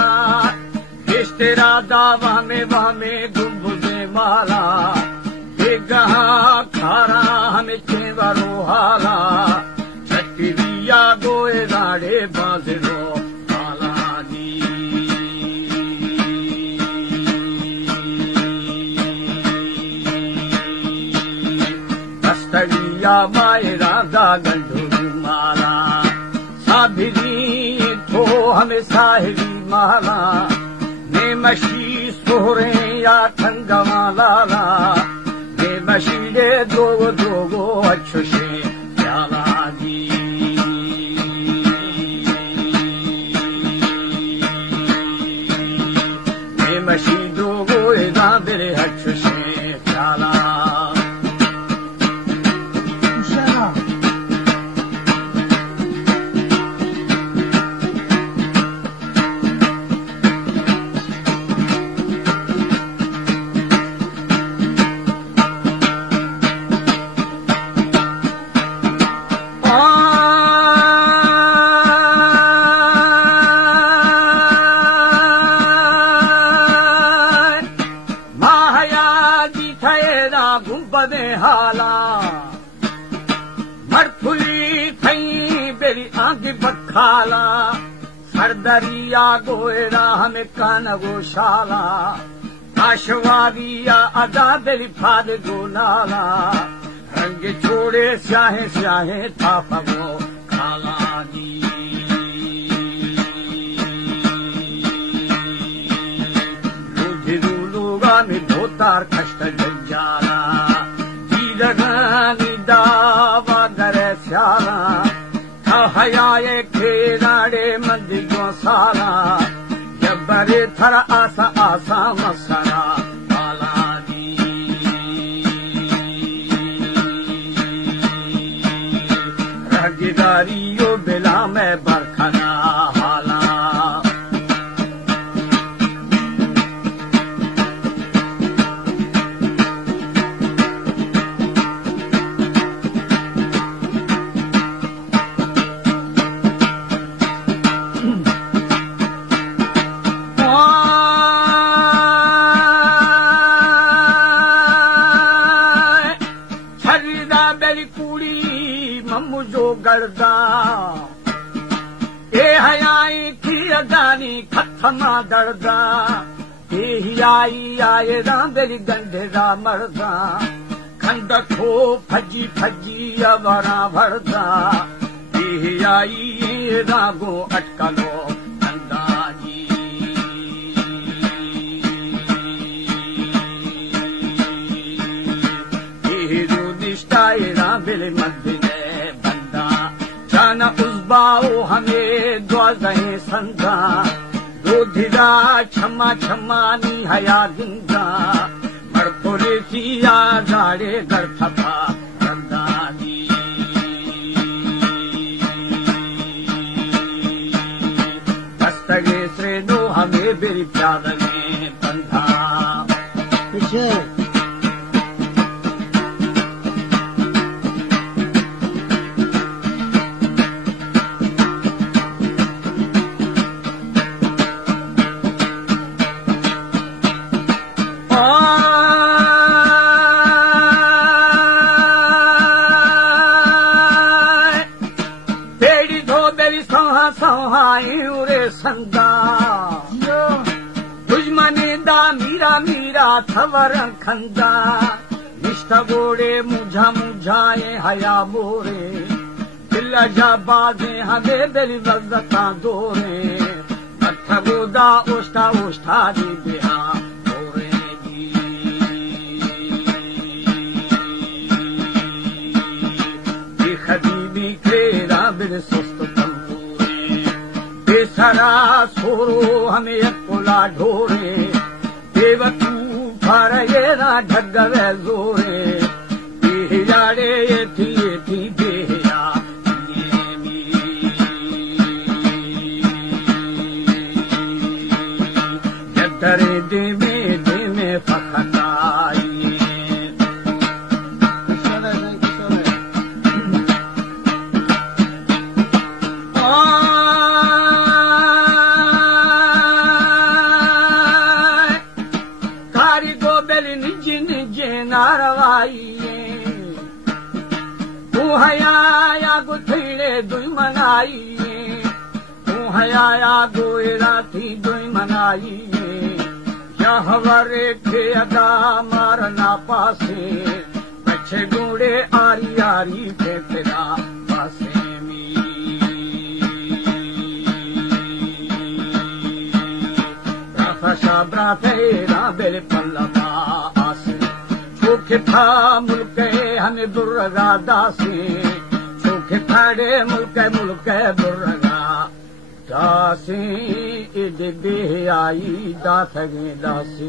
वाला तेरा दावा में वामे गुंबुज़े माला बेगहा खारा हमें चेवरो हाला छटिया गोए राड़े बाजरो काला दी कस्तड़िया माए राधा गंढू माला साबिरी थो हमें साहिरी माला मशी सोहरे या ठंगवा लाला मशीले दोगो दोगो अच्छो शे प्याला जी मशी दोगो एदा मेरे अच्छो शे प्याला बखाला सरदरिया गोएरा हमें कान गोशाला आशवादिया अदा दिल फाद गोनाला रंग छोड़े स्याहे स्याहे था पगो काला दी लूगा में धोतार कष्ट जंजाला जी लगानी दावा करे स्याला हयाए खेराड़े मंदिर जो सारा जबरे थर आसा आसा मसरा काला दी रगदारियो बिला में बरखना हाला गड़दा ए हयाई थी अदानी खत्मा दर्दा ए आई आए रांदरी गंढेरा मरदा खंड थो फजी फजी अवरा भरदा ए आई रागो अटकलो अंदाजी ए जो निष्ठाए राबिल मध्य न उजबाओ हमें द्वाज़े संदा दो धिरा क्षमा क्षमानी हया जिंदा मरपुरे सिया जाड़े घर थपा रंदानी दस्तगे से दो हमें बेरी प्यार में बंधा पीछे दुश्मनी दा मीरा मीरा थवर खंदा निष्ठा गोड़े मुझा मुझाए हया मोरे दिल जा बाजे हमें दिल वज़ता दोरे मथ गोदा ओष्ठा ओष्ठा दी बिहा मोरे दी खदीबी खेरा बिल सुस्त बेसरा सोरो हमें अकोला ढोरे देवतू फारेरा ढगवे जोरे बेहजाड़े थी बेहया जतरे दे में फखताई मनाइए तू हया गुथीड़े दुई मनाइए तू हया गोरा थी दुई मनाइए यहवरे खे अदा मारना पासे पछे गुड़े आरी आरी फेफड़ा पासे ब्राथेरा बेरे पल्लवा आसे छोखे था मुल्क हमें दुर्गा दासे छोखे थाड़े मुल्क दुर्गा दासे इद बे आई दासगे दासे